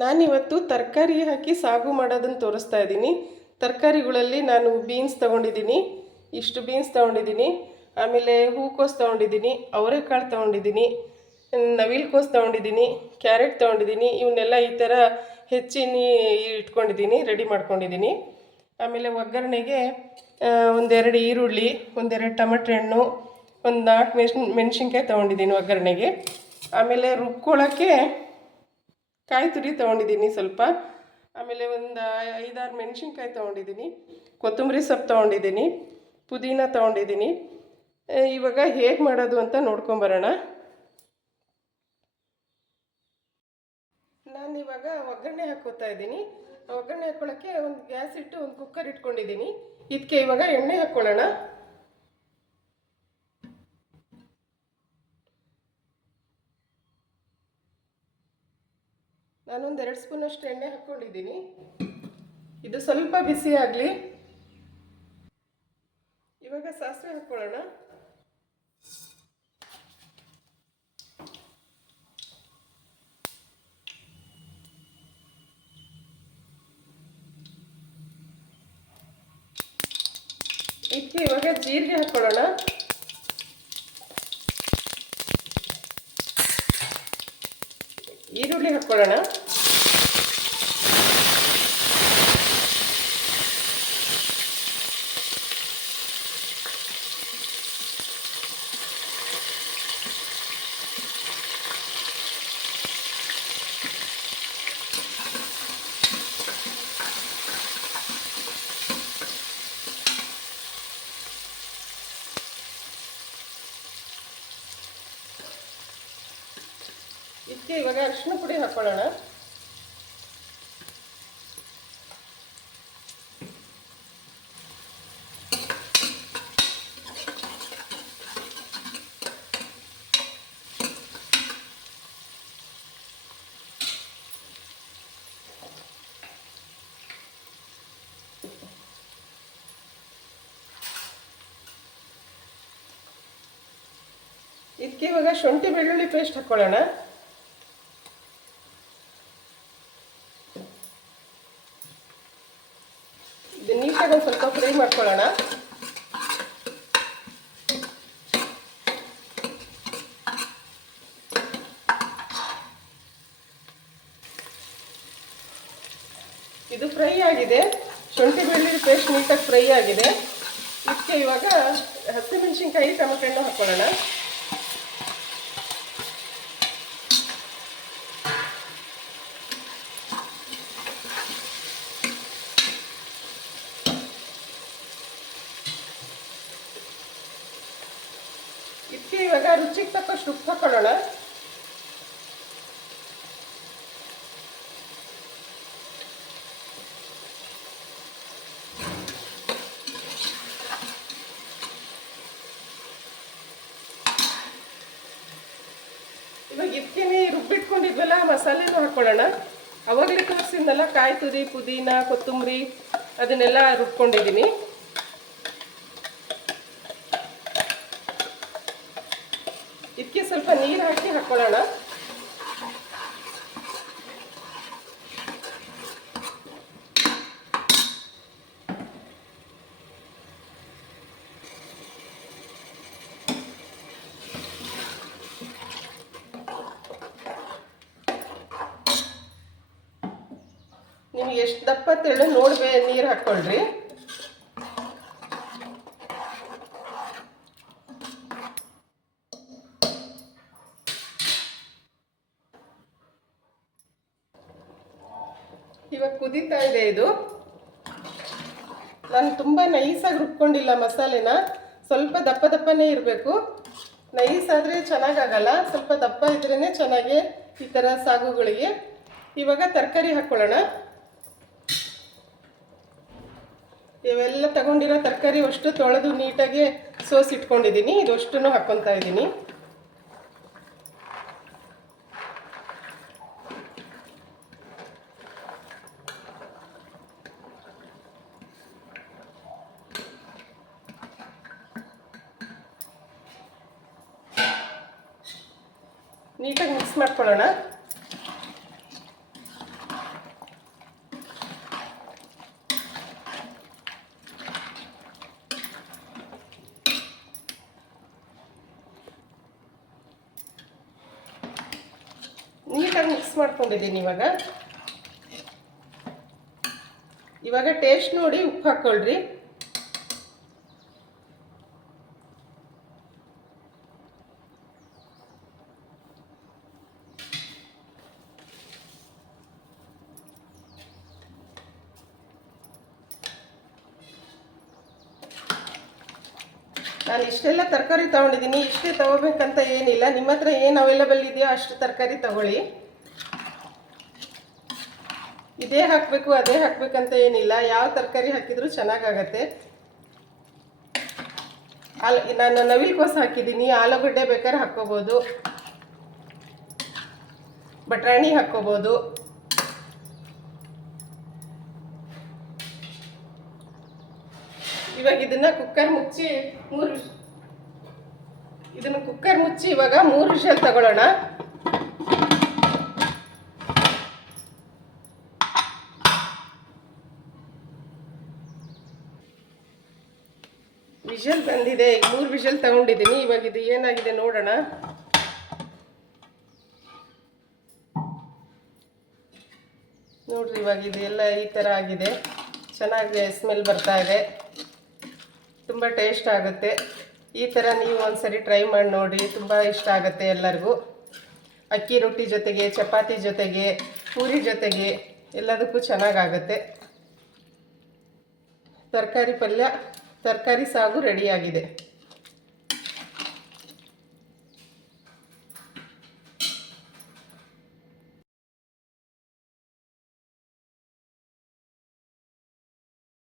ನಾನಿವತ್ತು ತರಕಾರಿ ಹಾಕಿ ಸಾಗು ಮಾಡೋದನ್ನು ತೋರಿಸ್ತಾ ಇದ್ದೀನಿ. ತರಕಾರಿಗಳಲ್ಲಿ ನಾನು ಬೀನ್ಸ್ ತೊಗೊಂಡಿದ್ದೀನಿ. ಇಷ್ಟು ಬೀನ್ಸ್ ತೊಗೊಂಡಿದ್ದೀನಿ. ಆಮೇಲೆ ಹೂಕೋಸು ತೊಗೊಂಡಿದ್ದೀನಿ. ಅವರೆಕಾಳು ತೊಗೊಂಡಿದ್ದೀನಿ. ನವಿಲುಕೋಸು ತೊಗೊಂಡಿದ್ದೀನಿ. ಕ್ಯಾರೆಟ್ ತೊಗೊಂಡಿದ್ದೀನಿ. ಇವನ್ನೆಲ್ಲ ಈ ಥರ ಹೆಚ್ಚಿನ ಇಟ್ಕೊಂಡಿದ್ದೀನಿ, ರೆಡಿ ಮಾಡ್ಕೊಂಡಿದ್ದೀನಿ. ಆಮೇಲೆ ಒಗ್ಗರಣೆಗೆ ಒಂದೆರಡು ಈರುಳ್ಳಿ, ಒಂದೆರಡು ಟಮಟೆ ಹಣ್ಣು, ಒಂದು ನಾಲ್ಕು ಮೆಣ್ ಮೆಣಸಿನ್ಕಾಯಿ ತೊಗೊಂಡಿದ್ದೀನಿ ಒಗ್ಗರಣೆಗೆ. ಆಮೇಲೆ ರುಬ್ಕೊಳ್ಳೋಕ್ಕೆ ಕಾಯಿ ತುರಿ ತೊಗೊಂಡಿದ್ದೀನಿ ಸ್ವಲ್ಪ. ಆಮೇಲೆ ಒಂದು ಐದಾರು ಮೆಣಸಿನ್ಕಾಯಿ ತೊಗೊಂಡಿದ್ದೀನಿ. ಕೊತ್ತಂಬರಿ ಸೊಪ್ಪು ತೊಗೊಂಡಿದ್ದೀನಿ. ಪುದೀನ ತೊಗೊಂಡಿದ್ದೀನಿ. ಇವಾಗ ಹೇಗೆ ಮಾಡೋದು ಅಂತ ನೋಡ್ಕೊಂಬರೋಣ. ನಾನು ಇವಾಗ ಒಗ್ಗರಣೆ ಹಾಕೋತಾ ಇದ್ದೀನಿ. ಒಗ್ಗರಣೆ ಹಾಕ್ಕೊಳ್ಳೋಕ್ಕೆ ಒಂದು ಗ್ಯಾಸ್ ಇಟ್ಟು ಒಂದು ಕುಕ್ಕರ್ ಇಟ್ಕೊಂಡಿದ್ದೀನಿ. ಇದಕ್ಕೆ ಇವಾಗ ಎಣ್ಣೆ ಹಾಕ್ಕೊಳ್ಳೋಣ ನಾನೊಂದು ಎರಡು ಸ್ಪೂನಷ್ಟು ಎಣ್ಣೆ ಹಾಕ್ಕೊಂಡಿದ್ದೀನಿ ಇದು ಸ್ವಲ್ಪ ಬಿಸಿ ಆಗಲಿ. ಇವಾಗ ಸಾಸಿವೆ ಹಾಕ್ಕೊಳ್ಳೋಣ ಇದಕ್ಕೆ ಇವಾಗ ಜೀರಿಗೆ ಹಾಕ್ಕೊಳ್ಳೋಣ ಈರುಳ್ಳಿ ಹಾಕ್ಕೊಳ್ಳೋಣ ಇದಕ್ಕೆ ಇವಾಗ ಅರಿಶಿನ ಪುಡಿ ಹಾಕ್ಕೊಳ್ಳೋಣ ಇದಕ್ಕೆ ಇವಾಗ ಶುಂಠಿ ಬೆಳ್ಳುಳ್ಳಿ ಪೇಸ್ಟ್ ಹಾಕ್ಕೊಳ್ಳೋಣ ಇದು ನೀಟಾಗಿ ಒಂದು ಸ್ವಲ್ಪ ಫ್ರೈ ಮಾಡ್ಕೊಳ್ಳೋಣ. ಇದು ಫ್ರೈ ಆಗಿದೆ. ಶುಂಠಿ ಬೆಳ್ಳುಳ್ಳಿ ಪೇಸ್ಟ್ ನೀಟಾಗಿ ಫ್ರೈ ಆಗಿದೆ. ಇದಕ್ಕೆ ಇವಾಗ ಹಸಿಮೆಣಸಿನ್ಕಾಯಿ ಟೊಮೆಟೊ ಹಣ್ಣು ಹಾಕ್ಕೊಳ್ಳೋಣ ಇದಕ್ಕೆ ಇವಾಗ ರುಚಿಗೆ ತಕ್ಕಷ್ಟು ಉಪ್ಪು ಹಾಕೊಳ್ಳೋಣ. ಇವಾಗ ಇದಕ್ಕೆ ರುಬ್ಬಿಟ್ಕೊಂಡಿದ್ವಲ್ಲ ಮಸಾಲೆನೂ ಹಾಕೊಳ್ಳೋಣ. ಅವಾಗಲೇ ತೋರಿಸಿದ್ನಲ್ಲ ಕಾಯಿ ತುರಿ, ಪುದೀನ, ಕೊತ್ತಂಬರಿ, ಅದನ್ನೆಲ್ಲ ರುಬ್ಕೊಂಡಿದ್ದೀನಿ ಇದಕ್ಕೆ ಸ್ವಲ್ಪ ನೀರು ಹಾಕಿ ಹಾಕೊಳ್ಳೋಣ. ನಿಮ್ಗೆ ಎಷ್ಟು ದಪ್ಪ ತೆಳು ನೋಡ್ಬೇ ನೀರು ಹಾಕ್ಕೊಳ್ರಿ. ಇವಾಗ ಕುದೀತಾ ಇದೆ ಇದು. ನಾನು ತುಂಬ ನೈಸಾಗಿ ರುಬ್ಕೊಂಡಿಲ್ಲ ಮಸಾಲೆನ. ಸ್ವಲ್ಪ ದಪ್ಪ ದಪ್ಪನೇ ಇರಬೇಕು. ನೈಸ್ ಆದರೆ ಚೆನ್ನಾಗಾಗಲ್ಲ. ಸ್ವಲ್ಪ ದಪ್ಪ ಇದ್ರೇ ಚೆನ್ನಾಗಿ ಈ ಥರ ಸಾಗುಗಳಿಗೆ. ಇವಾಗ ತರಕಾರಿ ಹಾಕ್ಕೊಳ್ಳೋಣ ಇವೆಲ್ಲ ತಗೊಂಡಿರೋ ತರಕಾರಿ ಅಷ್ಟು ತೊಳೆದು ನೀಟಾಗಿ ಸೋಸಿಟ್ಕೊಂಡಿದ್ದೀನಿ. ಇದಷ್ಟನ್ನು ಹಾಕ್ಕೊತಾ ಇದ್ದೀನಿ. ನೀಟಾಗಿ ಮಿಕ್ಸ್ ಮಾಡ್ಕೊಳ್ಳೋಣ. ನೀಟಾಗಿ ಮಿಕ್ಸ್ ಮಾಡ್ಕೊಂಡಿದ್ದೀನಿ ಇವಾಗ. ಇವಾಗ ಟೇಸ್ಟ್ ನೋಡಿ ಉಪ್ಪು ಹಾಕ್ಕೊಳ್ರಿ. ನಾನು ಇಷ್ಟೆಲ್ಲ ತರಕಾರಿ ತಗೊಂಡಿದ್ದೀನಿ, ಇಷ್ಟೇ ತಗೋಬೇಕಂತ ಏನಿಲ್ಲ. ನಿಮ್ಮ ಹತ್ರ ಏನು ಅವೈಲೇಬಲ್ ಇದೆಯೋ ಅಷ್ಟು ತರಕಾರಿ ತಗೊಳ್ಳಿ. ಇದೇ ಹಾಕಬೇಕು, ಅದೇ ಹಾಕಬೇಕಂತ ಏನಿಲ್ಲ. ಯಾವ ತರಕಾರಿ ಹಾಕಿದರೂ ಚೆನ್ನಾಗಾಗತ್ತೆ. ಆಲ್, ನಾನು ನವಿಲ್ಕೋಸು ಹಾಕಿದ್ದೀನಿ. ಆಲೂಗಡ್ಡೆ ಬೇಕಾದ್ರೆ ಹಾಕ್ಕೋಬೋದು. ಬಟಾಣಿ ಹಾಕ್ಕೋಬೋದು. ಇವಾಗ ಇದನ್ನ ಕುಕ್ಕರ್ ಮುಚ್ಚಿ ಮೂರು ಇದನ್ನ ಕುಕ್ಕರ್ ಮುಚ್ಚಿ ಇವಾಗ ಮೂರು ವಿಷಲ್ ತಗೊಳ್ಳೋಣ. ವಿಷಲ್ ಬಂದಿದೆ. ಮೂರು ವಿಷಲ್ ತಗೊಂಡಿದ್ದೀನಿ. ಇವಾಗ ಇದು ಏನಾಗಿದೆ ನೋಡೋಣ. ನೋಡ್ರಿ ಇವಾಗ ಇದು ಎಲ್ಲ ಈ ಥರ ಆಗಿದೆ. ಚೆನ್ನಾಗಿ ಸ್ಮೆಲ್ ಬರ್ತಾ ಇದೆ. ತುಂಬ ಟೇಸ್ಟ್ ಆಗುತ್ತೆ. ಈ ಥರ ನೀವು ಒಂದ್ಸರಿ ಟ್ರೈ ಮಾಡಿ ನೋಡಿ, ತುಂಬ ಇಷ್ಟ ಆಗುತ್ತೆ ಎಲ್ಲರಿಗೂ. ಅಕ್ಕಿ ರೊಟ್ಟಿ ಜೊತೆಗೆ, ಚಪಾತಿ ಜೊತೆಗೆ, ಪೂರಿ ಜೊತೆಗೆ ಎಲ್ಲದಕ್ಕೂ ಚೆನ್ನಾಗಾಗುತ್ತೆ. ತರಕಾರಿ ಪಲ್ಯ, ತರಕಾರಿ ಸಾಗು ರೆಡಿಯಾಗಿದೆ